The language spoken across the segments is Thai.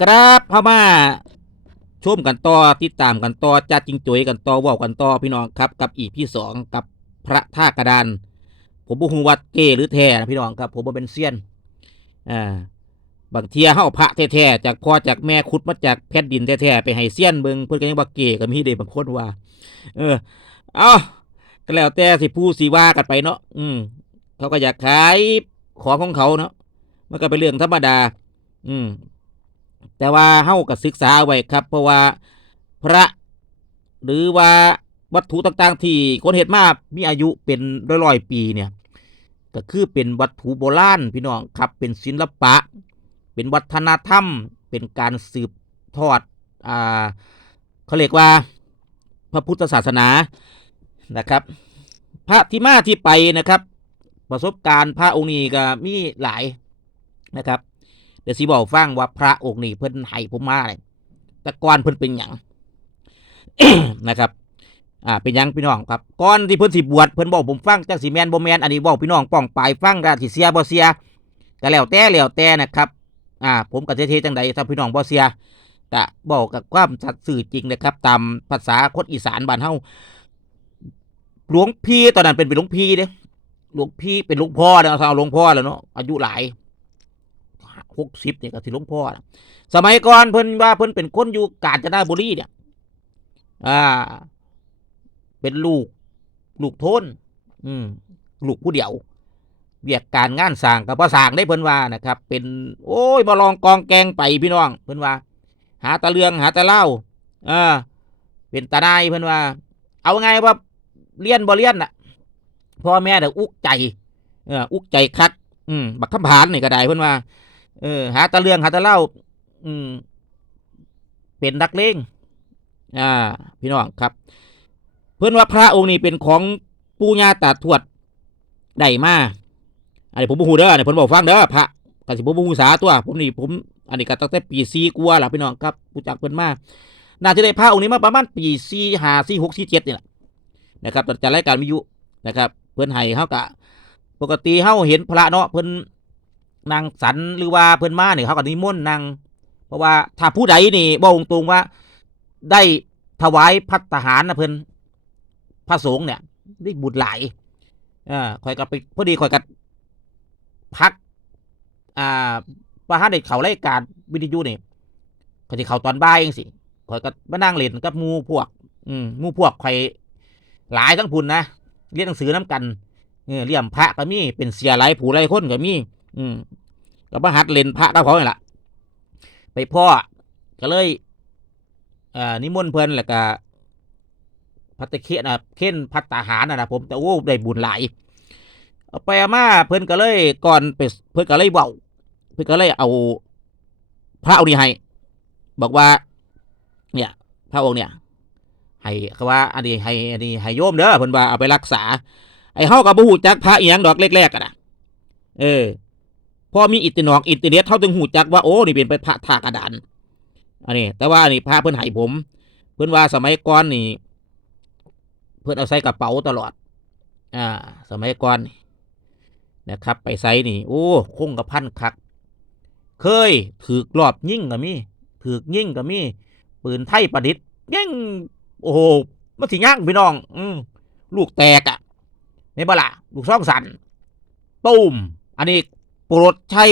ครับเข้ามาชมกันต่อติดตามกันต่อจัดจิงจุยกันต่อว่ากันต่อพี่น้องครับกับอีพี่สองกับพระท่ากระดาน ผมบ่ฮู้ว่าเกหรือแท้นะพี่น้องครับ ผมบ่เป็นเซียนอ่าบางเทียเฮาพระแท้ๆจากพ่อจากแม่ขุดมาจากแผ่นดินแท้ๆไปให้เซียนเบิงเพิ่อนก็ยังว่าเก้ก็มีเด้บางคนว่า เออ เอาก็แล้วแต่สิผู้สิว่ากันไปเนาะอืม เขาก็อยากขายของของเขาเนาะมันก็เป็นเรื่องธรรมดา อืม แต่ว่าเฮาก็ศึกษาไว้ครับ เพราะว่าพระ หรือว่าวัตถุต่างๆ ที่คนเห็นมามีอายุเป็นร้อยๆปีเนี่ยก็คือเป็นวัตถุโบราณพี่น้องครับเป็นศิลปะ เป็นวัฒนธรรม เป็นการสืบทอดอ่าเขาเรียกว่าพระพุทธศาสนานะครับ พระที่มาที่ไปนะครับ ประสบการณ์พระองค์นี้ก็มีหลายนะครับ ดี๋ยวสิบอกฟังว่าพระองค์นี้เพิ่นให้ผมมาเลยแต่ก่อนเพิ่นเป็นหยังนะครับอ่าเป็นยังพี่น้องครับก่อนที่เพิ่นสิบวชเพิ่นบอกผมฟังจักสิแมนบ่แมนอันนี้บอกพี่น้องป้องปลายฟังกันสิเสียบ่เสียก็แล้วแต่แล้วแต่นะครับอ่าผมก็เทๆจังใดถ้าพี่น้องบ่เสียก็บอกกับความสัตย์สื่อจริงนะครับ ตามภาษาคนอีสานบ้านเฮาหลวงพี่ตอนนั้นเป็นเป็นหลวงพี่เด้หลวงพี่เป็นหลวงพ่อแล้วเอาหลวงพ่อแล้วเนาะอายุหลาย หกสิบเนี่ยก็สิหลวงพ่อสมัยก่อนเพิ่นว่าเพิ่นเป็นคนอยู่กาญจนบุรีเนี่ย อ่า เป็นลูก ลูกโทนอืมลูกผู้เดียวเบียกการงานสร้างกับพ่อสร้างได้เพิ่นว่านะครับ เป็น โอ้ยมาลองกองแกงไปพี่น้อง เพิ่นว่า หาตะเลืองหาตะเล่าอ่าเป็นตาได้เพิ่นว่า เอาไงว่าเลี้ยนบ่เลี้ยนน่ะพ่อแม่เดี๋ยวอุกใจเอออุกใจคัก อืมบักคำผานนี่ก็ได้เพิ่นว่า เออ หาตะเลืองหาตะเล่า อืม เป็นนักเลงอ่า พี่น้องครับ เพื่อนว่าพระองค์นี้เป็นของปู่ย่าตาทวดได้มาอันนี้ผมบ่ฮู้เด้ออันนี้เพิ่นบอกฟังเด้อพระก็สิผมบ่ฮู้สาตัว ผมนี่ผม อันนี้ก็ตั้งแต่ปี4กว่าล่ะพี่น้องครับรู้จักเพิ่นมาน่าจะได้พระองค์นี้มาประมาณปี4 5 4 6 4 7นี่แหละนะครับตอนจัดรายการวิทยุนะครับ เพิ่นให้เฮากะ ปกติเฮาเห็นพระเนาะเพิ่น นางสันหรือว่าเพิ่อนมาเนี่ยเฮาก็นิมนต์นางเพราะว่าถ้าผู้ใดนี่บอกตรงๆว่าได้ถวายพัฒหารนะเพิ่อนพระสงฆ์เนี่ยได้บุญหลายอ่าข่อยก็ไปพอดีข่อยก็พักอ่าประหาเด็กเขารายการวิทยุนี่ข่อยสิเขาตอนบ่ายเองสิข่อยก็มานั่งเล่นกับมูพวก อืมมูพวกข่อยหลายทั้งพุ่นนะเรียนหนังสือน้ำกันเออเลี่ยมพระก็มีเป็นเสียหลายผู้หลายคนก็มี อืมก็มาหัดเล่นพระกับเขานี่แหละไปพ่อก็เลยอ่านิมนต์เพิ่นแล้วก็พัตตะเคนะเค้นพัตตาหารนะนะผมแต่โอ้ได้บุญหลายเอาไปมาเพิ่นก็เลยก่อนไปเพิ่นก็เลยเว้าเพิ่นก็เลยเอา พระองค์นี้ให้ บอกว่า เนี่ย พระองค์เนี่ยให้เขาว่า อันนี้ให้อันนี้ให้โยมเด้อเพิ่นว่าเอาไปรักษา ไอ้เฮาก็บ่ฮู้จักพระอีหยังดอกแรกๆกันนะเออ อมีอิตินอกอินเทอร์เน็ตเฮาถึงฮู้จักว่าโอ้นี่เป็นพระธากระดานอันนี้ แต่ว่านี่พระเพิ่อนให้ผม เพิ่อนว่าสมัยก่อนนี่ เพิ่อนเอาใส่กระเป๋าตลอด อ่า สมัยก่อนนะครับ ไปใส่นี่ โอ้คงกระพันคัก เคยถือกรอบยิ่งก็มีถือกยิ่งก็มีปืนไทยประดิษฐ์ยิ่งโอ้โหมันสิย่างพี่น้อง อืลูกแตกอะ่ะไม่บ้าละลูกซ่องสันตุ้มอันนี้ โปรดใช้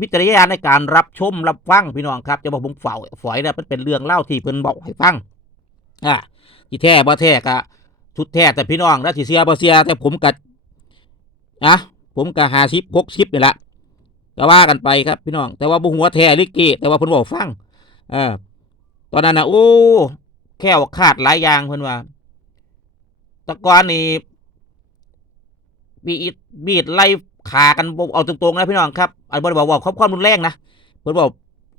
วิจารณญาณในการรับชมรับฟังพี่น้องครับ จะบอกผมเฝ่าฝอยนะมันเป็นเรื่องเล่าที่เพิ่นบอกให้ฟังอ่าที่แท้บ่แท้ก็ชุดแท้แต่พี่น้องนะที่เสียบ่เสียแต่ผมกัอะผมกะหาชิปพกชิปนี่แหละก็ว่ากันไปครับพี่น้อง แต่ว่าบุหัวแท้ลิกกี้แต่ว่าเพิ่นบอกฟังเออตอนนั้นนะโอ้แค่วขาดหลายอย่างเพิ่นว่าตะกอนนี่บีดบีดไล่ ขากันบ่เอาตรงๆนะพี่น้องครับอันบ่ได้บอกว่าความความรุนแรงนะเพิ่นบอก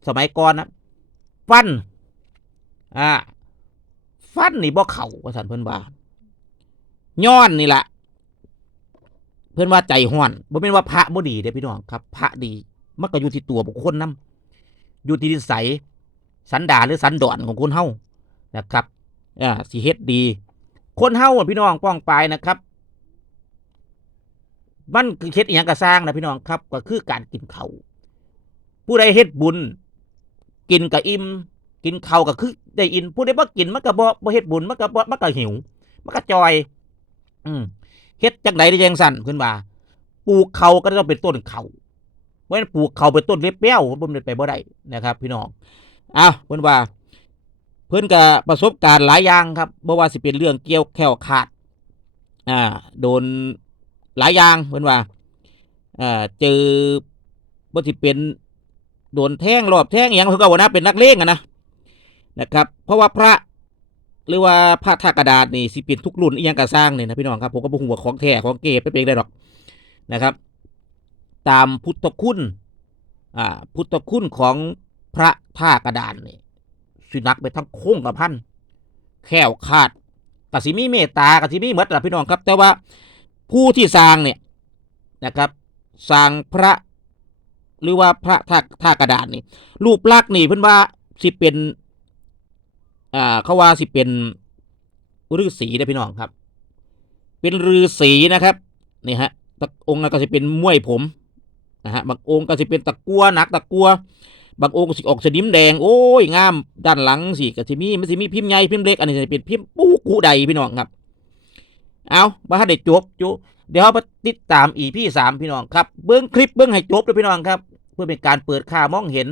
สมัยก่อนนะฟันอ่าฟันนี่บ่เข่าว่าสันเพิ่อนว่าย้อนนี่แหละเพิ่อนว่าใจห้อนบ่เป็นว่าพระบ่ดีเด้อพี่น้องครับ พระดีมันก็อยู่ที่ตัวบุคคลนํอยู่ที่นิสัยสันดาหรือสันดอนของคนเฮานะครับอ่าสีเฮ็ดดี คนเฮาพี่น้องป้องปายนะครับ มันคือเฮ็ดอีหยังก็สร้างนะพี่น้องครับ ก็คือการกินเขาผู้ใดเฮ็ดบุญ กินกับอิ่มกินเข้าก็คือได้อินผู้ใดบ่กินมันก็บ่บ่เฮ็ดบุญมันก็บ่มันก็หิวมันก็จอย อืมเฮ็ดจังไดได้จังสั่นขึ้นว่าปลูกเขาก็ต้องเป็นต้นเขาเพราะฉะนั้นปลูกเขาเป็นต้นเล็บเปี้ยวบ่มันไปบ่ได้นะครับ พี่น้องอ้าวเพิ่นว่า เพิ่นก็ประสบการณ์หลายอย่างครับบ่ว่าสิเป็นเรื่องเกี่ยวแขวขาด อ่า โดน หลายอย่างเพิ่นว่าอ่าเจอบ่สิเป็นโดนแท่งรอบแท่งอย่างเพิ่นก็ว่านะเป็นนักเลงอะนะนะครับ เพราะว่าพระหรือว่าพระท่ากระดาษนี่สิเป็นทุกรุ่นอีหยังก็สร้างนี่นะพี่น้องครับผมก็บ่ฮู้ว่าของแท้ของเก๋ไปเป็นได้ดอกนะครับ ตามพุทธคุณอ่าพุทธคุณของพระท่ากระดานนี่สุนัขไปทั้งโค้งกับพันแขวขาดกสิมีเมตตากสิมีหมดล่ะพี่น้องครับ แต่ว่า ผู้ที่สร้างเนี่ยนะครับสร้างพระหรือว่าพระท่าท่ากระดานนี่รูปลักษณ์นี่เพิ่นว่าสิเป็นอ่าเขาว่าสิเป็นฤาษีนะพี่น้องครับ เป็นฤาษีนะครับนี่ฮะตะองค์ก็จะเป็นมวยผมนะฮะบางองค์ก็จะเป็นตะกัวหนักตะกัวบางองค์ก็สิออกสนิมแดงโอ้ยงาม ด้านหลังสิก็สิมีมันสิมีพิมพ์ใหญ่พิมพ์เล็กอันนี้จะเป็นพิมพ์ปูกูใดพี่น้องครับ เอาบ้าได้จบจุเดี๋ยวเราไปติดตามอีพี่สามพี่น้องครับ เบื้องคลิปเบื้องให้จบด้วยพี่น้องครับ เพื่อเป็นการเปิดค่ามองเห็น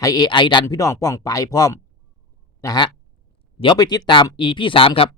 ให้ AI ดันพี่น้องป้องไปพร้อมนะฮะ เดี๋ยวไปติดตามอีพี่สามครับ